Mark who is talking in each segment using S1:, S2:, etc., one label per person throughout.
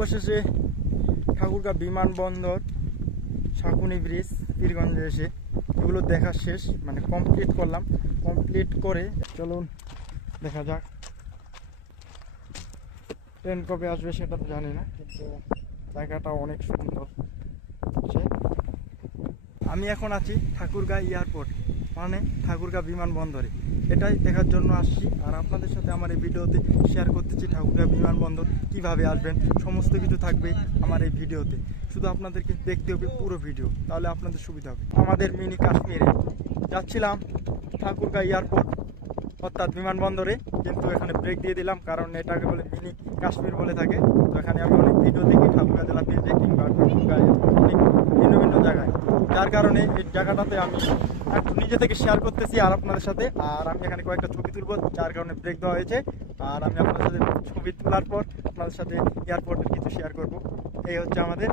S1: অবশেষে ঠাকুরগা বিমানবন্দর, শাকুনি ব্রিজ, পীরগঞ্জে এসে এগুলো দেখা শেষ মানে কমপ্লিট করলাম। কমপ্লিট করে চলুন, দেখা যাক। ট্রেন কবে আসবে সেটা তো জানি না, কিন্তু জায়গাটা অনেক সুন্দর। আমি এখন আছি ঠাকুরগা এয়ারপোর্ট। মানে ঠাকুরগা বিমানবন্দরে এটাই দেখার জন্য আসছি। আর আপনাদের সাথে আমার এই ভিডিওতে শেয়ার করতেছি ঠাকুরগা বিমানবন্দর কীভাবে আসবেন, সমস্ত কিছু থাকবে আমার এই ভিডিওতে। শুধু আপনাদেরকে দেখতে হবে পুরো ভিডিও, তাহলে আপনাদের সুবিধা হবে। আমাদের মিনি কাশ্মীরে যাচ্ছিলাম ঠাকুরগা এয়ারপোর্ট। অর্থাৎ বিমানবন্দরে, কিন্তু এখানে ব্রেক দিয়ে দিলাম, কারণ এটাকে বলে মিনি কাশ্মীর বলে থাকে। তো এখানে আমি অনেক ভিডিও দেখি ঠাকুরগা জেলা পেজে কিংবা অনেক ভিন্ন ভিন্ন জায়গায়। যার কারণে এই জায়গাটাতে আমি একটু নিজে থেকে শেয়ার করতেছি আর আপনাদের সাথে। আর আমি এখানে কয়েকটা ছবি তুলবো, যার কারণে ব্রেক দেওয়া হয়েছে। আর আমি আপনাদের সাথে ছবি তোলার পর আপনাদের সাথে এয়ারপোর্টের কিছু শেয়ার করব। এই হচ্ছে আমাদের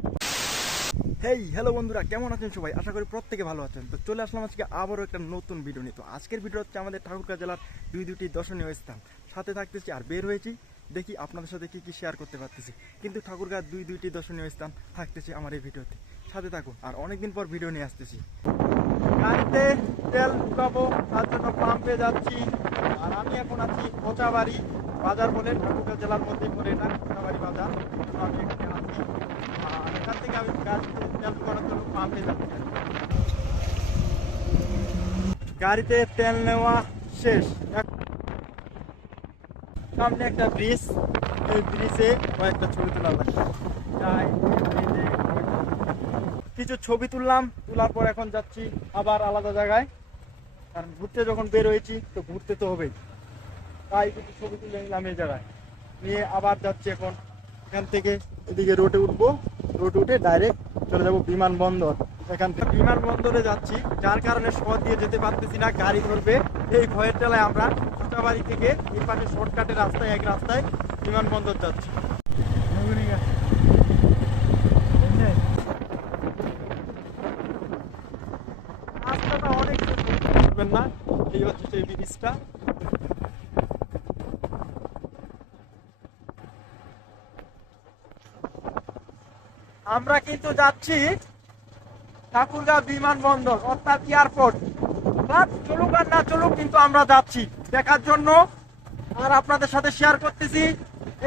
S1: হেই হ্যালো বন্ধুরা, কেমন আছেন সবাই? আশা করি প্রত্যেকে ভালো আছেন। তো চলে আসলাম আজকে আবারও একটা নতুন ভিডিও নিয়ে। তো আজকের ভিডিও হচ্ছে আমাদের ঠাকুরগাঁ জেলার দুই দুটি দর্শনীয় স্থান। সাথে থাকতেছি আর বের হয়েছি। দেখি আপনাদের সাথে কি কি শেয়ার করতে পারতেছি। কিন্তু ঠাকুরগাঁ দুই দুইটি দর্শনীয় স্থান থাকতেছে আমার এই ভিডিওতে সাথে থাকুন। আর অনেকদিন পর ভিডিও নিয়ে আসতেছি। গাড়িতে তেল ঢুকাবো তার জন্য পাম্পে যাচ্ছি। আর আমি এখন আছি কোচাবাড়ি বাজার বলে ঠাকুরগাঁ জেলার মধ্যে পড়ে এটা কোচাবাড়ি বাজার। আমি এখানে আছি। আর এখান থেকে আমি গাড়িতে তেল ঢুকানোর জন্য পাম্পে যাচ্ছি। গাড়িতে তেল নেওয়া শেষ। সামনে একটা ব্রিজ। এই ব্রিজে কয়েকটা ছবি তোলা লাগবে। কিছু ছবি তুললাম। তোলার পর এখন যাচ্ছি আবার আলাদা জায়গায়। কারণ ঘুরতে যখন বের হয়েছি, তো ঘুরতে তো হবেই। তাই কিছু ছবি তুলে নিলাম এই জায়গায়। নিয়ে আবার যাচ্ছি এখন এখান থেকে এদিকে রোডে উঠবো। রোডে উঠে ডাইরেক্ট চলে যাব বিমানবন্দর। এখান থেকে বিমানবন্দরে যাচ্ছি। যার কারণে শহর দিয়ে যেতে পারতেছি না, গাড়ি ধরবে। এই ভয়ের টেলায় আমরা বাড়ি থেকে এই পাশে শর্টকাটের রাস্তায়, এক রাস্তায় বিমানবন্দর যাচ্ছি। রাস্তাটা অনেক না? এই হচ্ছে সেই ব্রিজটা। আমরা কিন্তু যাচ্ছি ঠাকুরগাঁও বিমানবন্দর, অর্থাৎ এয়ারপোর্ট। রাত চলুক আর না চলুক, কিন্তু আমরা যাচ্ছি। দেখার জন্য আর আপনাদের সাথে শেয়ার করতেছি।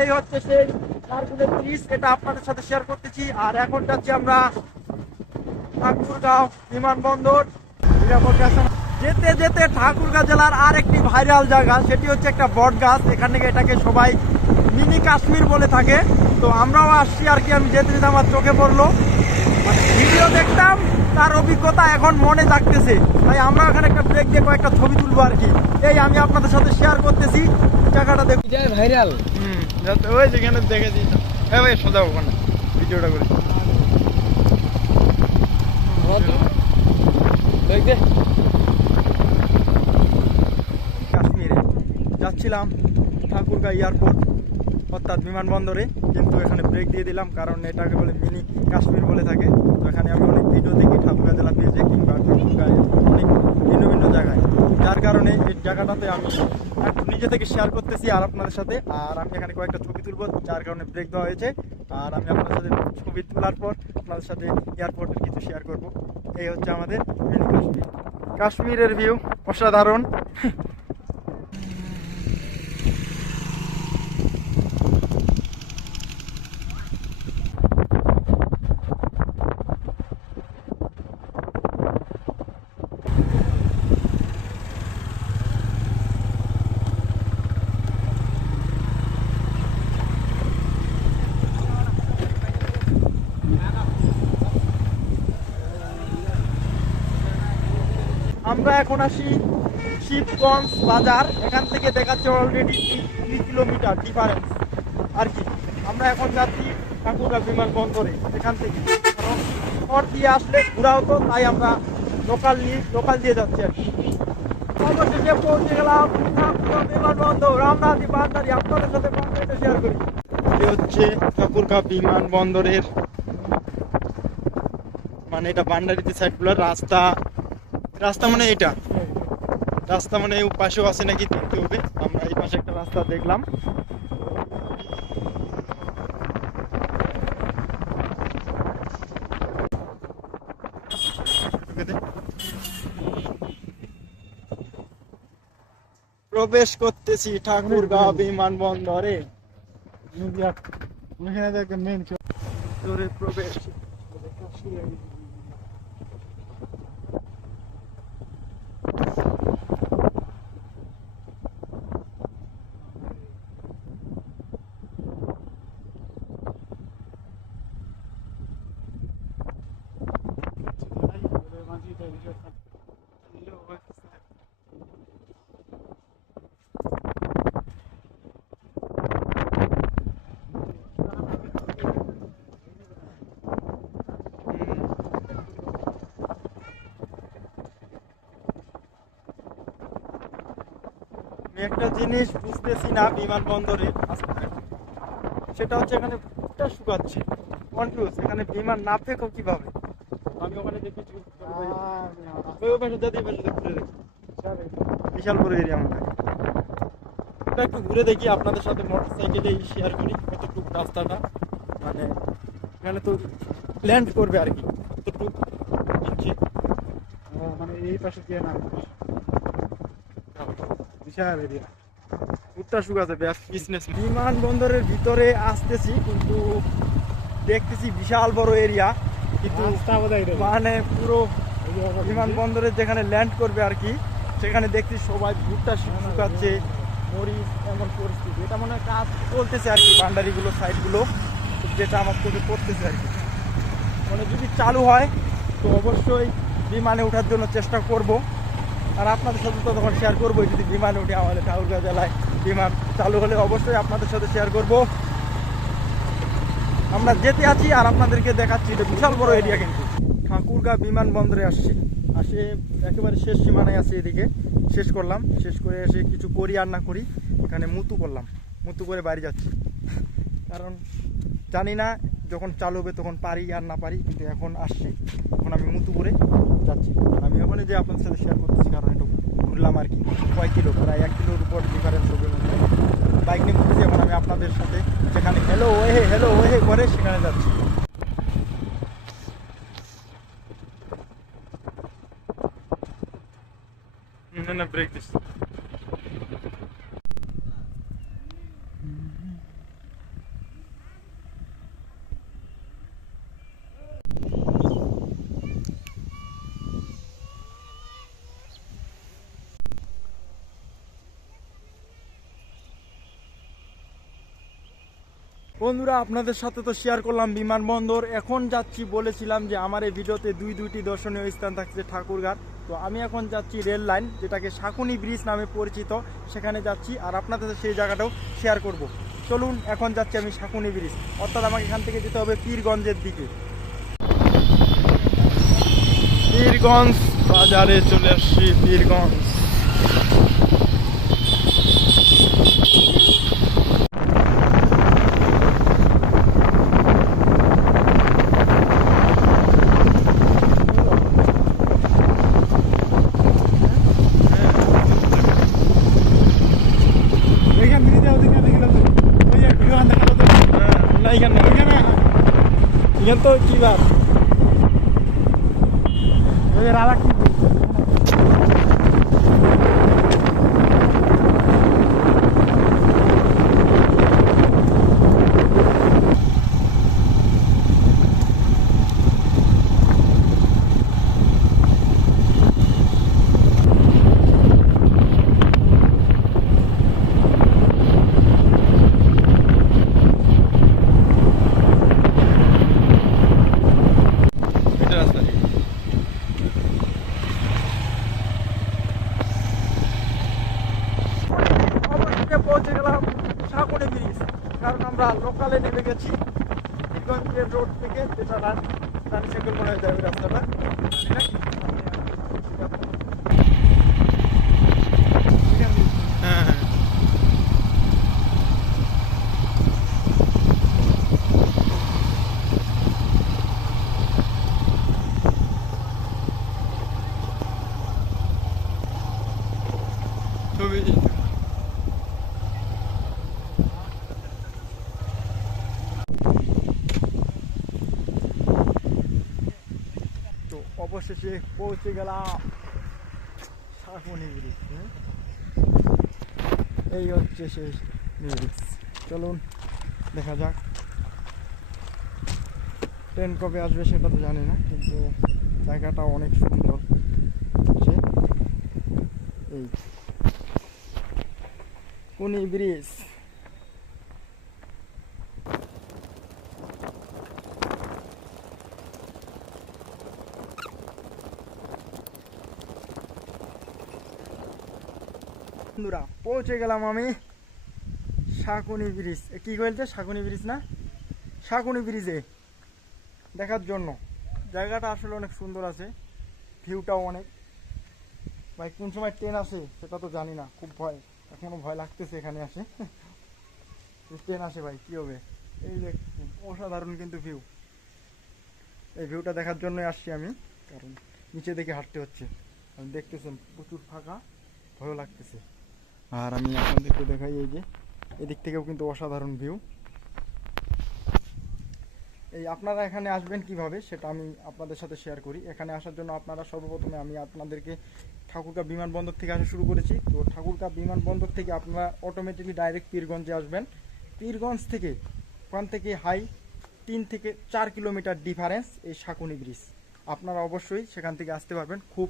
S1: এই হচ্ছে সেই নারকুলের ব্রিজ এটা আপনাদের সাথে শেয়ার করতেছি। আর এখন যাচ্ছি আমরা ঠাকুরগাঁও বিমানবন্দর? যেতে যেতে ঠাকুরগাঁ জেলার আর একটি ভাইরাল জায়গা, সেটি হচ্ছে একটা বট গাছ এখান থেকে এটাকে সবাই মিনি কাশ্মীর বলে থাকে। তো আমরাও আসছি আর কি আমি যেতে যেতে আমার চোখে পড়ল। মানে ভিডিও দেখতাম তার অভিজ্ঞতা এখন মনে জাগতেছে। তাই আমরা এখানে একটা ব্রেক দিয়ে কয়েকটা ছবি তুলবো আর কি। এই আমি আপনাদের সাথে শেয়ার করতেছি। জায়গাটা দেখুন।
S2: ভাইরাল
S1: হুম যাতে ওই যেখানে দেখেছি হ্যাঁ ভাই সোজা ওখানে। ভিডিওটা করে। কাশ্মীরে যাচ্ছিলাম ঠাকুরগাঁ এয়ারপোর্ট অর্থাৎ বিমানবন্দরে কিন্তু এখানে ব্রেক দিয়ে দিলাম, কারণ এটাকে বলে মিনি কাশ্মীর বলে থাকে। তো এখানে আমি অনেক ভিডিও দেখি, ঠাকুরগাঁ জেলা পেজে কিংবা ঠাকুরগাঁয় অনেক ভিন্ন ভিন্ন জায়গায়। যার কারণে এই জায়গাটাতে আমি নিজে থেকে শেয়ার করতেছি আর আপনাদের সাথে। আর আমি এখানে কয়েকটা ছবি তুলবো, যার কারণে ব্রেক দেওয়া হয়েছে। আর আমি আপনাদের সাথে ছবি তোলার পর আপনাদের সাথে এয়ারপোর্টের কিছু শেয়ার করব। এই হচ্ছে আমাদের মিনি কাশ্মীর। কাশ্মীরের ভিউ অসাধারণ আমরা এখন আসি শিবগঞ্জ বাজার, এখান থেকে দেখাচ্ছে অলরেডি তিন কিলোমিটার ডিফারেন্স আর কি, আমরা এখন যাচ্ছি ঠাকুরগাঁ বিমানবন্দরে এখান থেকে। কারণ দিয়ে আসলে ঘোরা হতো, তাই আমরা লোকাল নিয়ে লোকাল দিয়ে যাচ্ছি আর কি। অবশেষে পৌঁছে গেলাম বিমানবন্দর আছি বান্দারি, আপনাদের সাথে বান্দারিটা শেয়ার করি। হচ্ছে ঠাকুরগাঁ বিমানবন্দরের মানে এটা বান্ডারিতে সাইডগুলোর রাস্তা রাস্তা মানে এটা রাস্তা মানে পাশেও আছে নাকি দেখতে হবে। আমরা এই পাশে একটা রাস্তা দেখলাম। প্রবেশ করতেছি
S2: ঠাকুর গা
S1: বিমানবন্দরে প্রবেশ একটা জিনিস বুঝতেছি না বিমানবন্দরে। সেটা হচ্ছে এখানে ভুট্টা শুকাচ্ছে। কনফিউজ এখানে বিমান না ফেকো কীভাবে? আমি ওখানে ঘুরে দেখি। বিশাল বড় এরিয়া মনে হয়। একটু ঘুরে দেখি আপনাদের সাথে মোটর সাইকেলে শেয়ার করি কতটুকু রাস্তাটা। মানে এখানে তো ল্যান্ড করবে আর কি কতটুকু
S2: মানে এই পাশে দিয়ে না বিশাল এরিয়া
S1: ভুট্টা শুকাচ্ছে বিজনেস বিমানবন্দরের ভিতরে আসতেছি কিন্তু দেখতেছি বিশাল বড় এরিয়া কিন্তু। মানে পুরো
S2: এই যে ওরা
S1: বিমানবন্দরে যেখানে ল্যান্ড করবে আর কি সেখানে দেখছি সবাই ভুট্টা শুকাচ্ছে। মরিচ এমন পরিস্থিতি। এটা মনে হয় কাজ চলতেছে আর কি বান্ডারিগুলো সাইডগুলো যেটা আমার চোখে পড়তেছে আর কি। মানে যদি চালু হয় তো অবশ্যই বিমানে ওঠার জন্য চেষ্টা করব। আর আপনাদের সাথে তো তখন শেয়ার করবোই, যদি বিমানে উঠে আমাদের ঠাকুরগাঁও জেলায় বিমান চালু হলে অবশ্যই আপনাদের সাথে শেয়ার করব। আমরা যেতে আছি আর আপনাদেরকে দেখাচ্ছি, এটা বিশাল বড় এরিয়া কিন্তু। ঠাকুরগাঁ বিমানবন্দরে আসছি। আসে একেবারে শেষ সীমানায় আছি এদিকে। শেষ করলাম। শেষ করে এসে কিছু করি আর না করি, এখানে মুতু করলাম। মুতু করে বাড়ি যাচ্ছি। কারণ জানি না যখন চালু হবে তখন পারি আর না পারি, কিন্তু এখন আসছি। এখন আমি মুতু করে যাচ্ছি। আমি ওখানে যে আপনাদের সাথে শেয়ার করতেছি, কারণ একটু ঘুরলাম আর কি। কয় কিলো? প্রায় এক কিলোর উপর ডিফারেন্স হবে বাইক নিয়ে ঘুরতেছি, এখন আমি আপনাদের সাথে যেখানে হ্যালো ওহে হ্যালো ওহে করে সেখানে যাচ্ছি। না ব্রেক দিস বন্ধুরা, আপনাদের সাথে তো শেয়ার করলাম বিমানবন্দর। এখন যাচ্ছি, বলেছিলাম যে আমার এই ভিডিওতে দুই দুইটি দর্শনীয় স্থান থাকছে ঠাকুরঘাট তো আমি এখন যাচ্ছি রেল লাইন, যেটাকে শাকুনি ব্রিজ নামে পরিচিত। সেখানে যাচ্ছি আর আপনাদের সেই জায়গাটাও শেয়ার করব। চলুন, এখন যাচ্ছি আমি শাকুনি ব্রিজ। অর্থাৎ আমাকে এখান থেকে যেতে হবে পীরগঞ্জের দিকে। পীরগঞ্জ বাজারে চলে আসছি, পীরগঞ্জ
S2: ওইখান থেকে যাও ওদিকে দেখে নাও তো। ওই যে ওখান থেকে যাও তো।
S1: না এখানে না
S2: ওইখানে
S1: এখানে তো কি বার?
S2: ওই যে রাধা কি
S1: এটা রাস্তা অবশেষে পৌঁছে গেলাম শাকুনি ব্রিজ কারণ আমরা লোকালে নেমে গেছি হবিগঞ্জের রোড থেকে যেটা রান রানী সাইকেল মনে হয় যায় ওই রাস্তাটা হ্যাঁ হ্যাঁ ছবি অবশেষে পৌঁছে গেলাম। শাকুনি ব্রিজ হ্যাঁ? এই হচ্ছে সেই ব্রিজ চলুন, দেখা যাক। ট্রেন কবে আসবে সেটা তো জানি না, কিন্তু জায়গাটা অনেক সুন্দর। এই। কুনি ব্রিজ। বন্ধুরা পৌঁছে গেলাম আমি শাকুনি ব্রিজ। কি বলছে শাকুনি ব্রিজ না? শাকুনি ব্রিজে। দেখার জন্য। জায়গাটা আসলে অনেক সুন্দর আছে। ভিউটাও অনেক। ভাই, কোন সময় ট্রেন আসে, সেটা তো জানি না। খুব ভয়। এখনও ভয় লাগতেছে এখানে আসে। ট্রেন আসে ভাই, কি হবে? এই যে অসাধারণ কিন্তু ভিউ। এই ভিউটা দেখার জন্যই আসছি আমি, কারণ নিচে দেখে হাঁটতে হচ্ছে। দেখতেছেন, প্রচুর ফাঁকা। ভয়ও লাগতেছে। আর আমি আপনাদেরকে দেখাই এই যে, এদিক থেকেও কিন্তু অসাধারণ ভিউ এই আপনারা এখানে আসবেন কীভাবে সেটা আমি আপনাদের সাথে শেয়ার করি। এখানে আসার জন্য আপনারা সর্বপ্রথমে আমি আপনাদেরকে ঠাকুরকা বিমানবন্দর থেকে আসা শুরু করেছি। তো ঠাকুরকা বিমানবন্দর থেকে আপনারা অটোমেটিকলি ডাইরেক্ট পীরগঞ্জে আসবেন। পীরগঞ্জ থেকে, ওখান থেকে হাই তিন থেকে চার কিলোমিটার ডিফারেন্স এই শাকুনি ব্রিজ আপনারা অবশ্যই সেখান থেকে আসতে পারবেন। খুব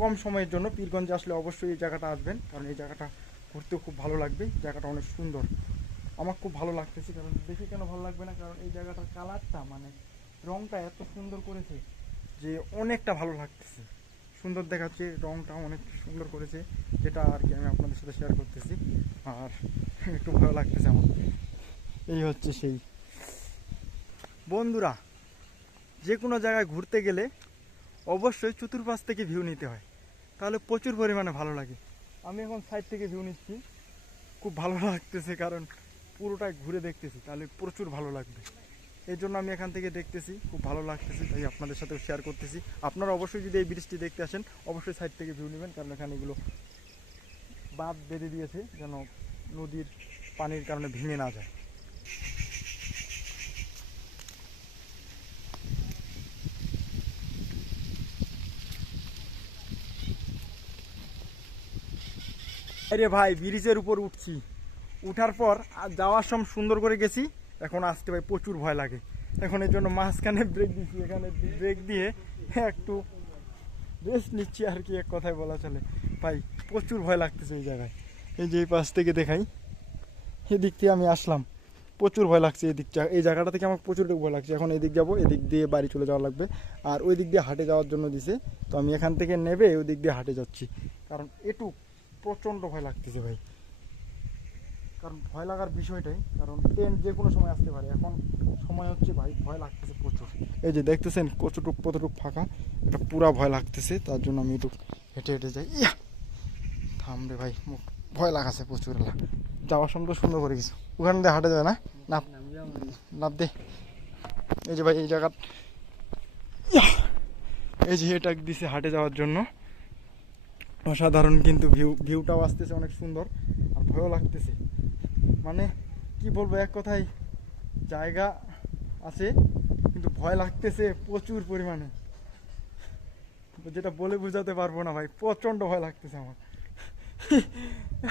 S1: কম সময়ের জন্য পীরগঞ্জে আসলে অবশ্যই এই জায়গাটা আসবেন, কারণ এই জায়গাটা ঘুরতেও খুব ভালো লাগবে, জায়গাটা অনেক সুন্দর। আমার খুব ভালো লাগতেছে, কারণ দেখে কেন ভালো লাগবে না? কারণ এই জায়গাটার কালারটা মানে রংটা এত সুন্দর করেছে যে অনেকটা ভালো লাগতেছে। সুন্দর দেখাচ্ছে রংটা অনেক সুন্দর করেছে, যেটা আর কি আমি আপনাদের সাথে শেয়ার করতেছি। আর একটু ভালো লাগতেছে আমার। এই হচ্ছে সেই। বন্ধুরা, যে কোনো জায়গায় ঘুরতে গেলে অবশ্যই চতুর্পাশ থেকে ভিউ নিতে হয়। তাহলে প্রচুর পরিমাণে ভালো লাগে। আমি এখন সাইড থেকে ভিউ নিচ্ছি। খুব ভালো লাগতেছে কারণ পুরোটাই ঘুরে দেখতেছি, তাহলে প্রচুর ভালো লাগবে। এই জন্য আমি এখান থেকে দেখতেছি, খুব ভালো লাগতেছে, তাই আপনাদের সাথেও শেয়ার করতেছি। আপনারা অবশ্যই যদি এই ব্রিজটি দেখতে আসেন, অবশ্যই সাইড থেকে ভিউ নেবেন, কারণ এখানে এগুলো বাঁধ বেঁধে দিয়েছে যেন নদীর পানির কারণে ভেঙে না যায়। আরে ভাই, ব্রিজের উপর উঠছি। উঠার পর যাওয়ার সময় সুন্দর করে গেছি। এখন আসতে ভাই প্রচুর ভয় লাগে। এখন এর জন্য মাঝখানে ব্রেক দিচ্ছি এখানে ব্রেক দিয়ে একটু রেস্ট নিচ্ছি আর কি, এক কথায় বলা চলে। ভাই, প্রচুর ভয় লাগতেছে এই জায়গায়। এই যে এই পাশ থেকে দেখাই, এদিক থেকে আমি আসলাম। প্রচুর ভয় লাগছে এই দিকটা। এই জায়গাটা থেকে আমার প্রচুর ভয় লাগছে। এখন এদিক যাব, এদিক দিয়ে বাড়ি চলে যাওয়া লাগবে। আর ওই দিক দিয়ে হাটে যাওয়ার জন্য দিছে। তো আমি এখান থেকে নেবে ওই দিক দিয়ে হাটে যাচ্ছি। কারণ এটু প্রচণ্ড ভয় লাগতেছে ভাই। কারণ ভয় লাগার বিষয়টাই, কারণ ট্রেন যে কোনো সময় আসতে পারে। এখন সময় হচ্ছে ভাই, ভয় লাগতেছে প্রচুর। এই যে দেখতেছেন, কতটুক কতটুক ফাঁকা, এটা পুরা ভয় লাগতেছে, তার জন্য আমি একটু হেঁটে হেঁটে যাই। ইয়া! থাম রে ভাই ভয় লাগাছে প্রচুর। যাওয়ার সময় তো সুন্দর করে কিছু ওখানে দিয়ে হাঁটে যাবে না? না। লাভ দে। এই যে ভাই, এই জায়গা! এই যে এটা দিছে হাটে যাওয়ার জন্য। অসাধারণ কিন্তু ভিউ ভিউটাও আসতেছে অনেক সুন্দর আর ভয়ও লাগতেছে। মানে কি বলব, এক কথায় জায়গা আছে, কিন্তু ভয় লাগতেছে প্রচুর পরিমাণে। যেটা বলে বোঝাতে পারব না ভাই প্রচণ্ড ভয় লাগতেছে আমার।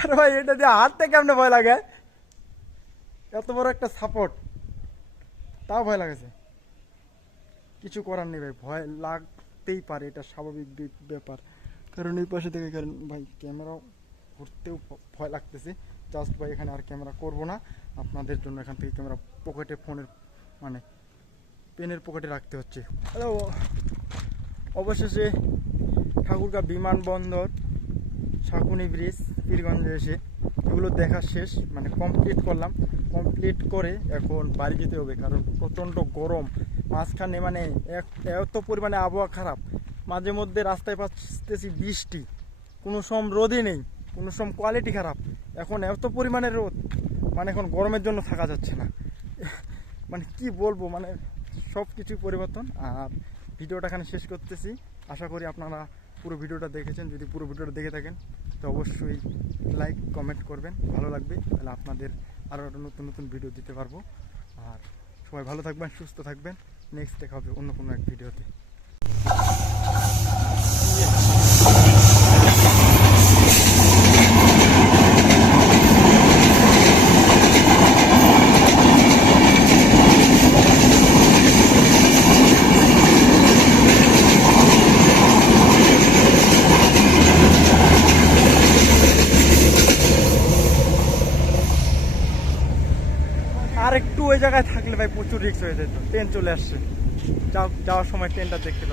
S1: আরে ভাই, এটা দিয়ে হাঁটতে কেমনে ভয় লাগে? এত বড় একটা সাপোর্ট তাও ভয় লাগেছে। কিছু করার নেই ভাই, ভয় লাগতেই পারে, এটা স্বাভাবিক ব্যাপার। কারণ এই পাশে থেকে কারণ ভাই ক্যামেরা ঘুরতেও ভয় লাগতেছে। জাস্ট ভাই এখানে আর ক্যামেরা করব না। আপনাদের জন্য এখান থেকে ক্যামেরা পকেটে ফোনের মানে পেনের পকেটে রাখতে হচ্ছে। হ্যালো অবশেষে ঠাকুরগা বিমানবন্দর, শাকুনি ব্রিজ, পীরগঞ্জে এসে এগুলো দেখা শেষ। মানে কমপ্লিট করলাম। কমপ্লিট করে এখন বাড়ি যেতে হবে। কারণ প্রচণ্ড গরম। মাঝখানে মানে এত পরিমাণে আবহাওয়া খারাপ। মাঝে মধ্যে রাস্তায় পাচ্ছি বৃষ্টি। কোনো সম রোদই নেই, কোনো সম কোয়ালিটি খারাপ। এখন এত পরিমাণে রোদ মানে এখন গরমের জন্য থাকা যাচ্ছে না। মানে কি বলব মানে সব কিছুই পরিবর্তন। আর ভিডিওটা এখানে শেষ করতেছি। আশা করি আপনারা পুরো ভিডিওটা দেখেছেন। যদি পুরো ভিডিওটা দেখে থাকেন, তো অবশ্যই লাইক কমেন্ট করবেন। ভালো লাগবে, তাহলে আপনাদের আরও নতুন নতুন ভিডিও দিতে পারব। আর সবাই ভালো থাকবেন, সুস্থ থাকবেন। নেক্সট দেখা হবে অন্য কোনো এক ভিডিওতে রিস্ক হয়ে যেত ট্রেন চলে আসছে যাও যাওয়ার সময় ট্রেনটা দেখতে।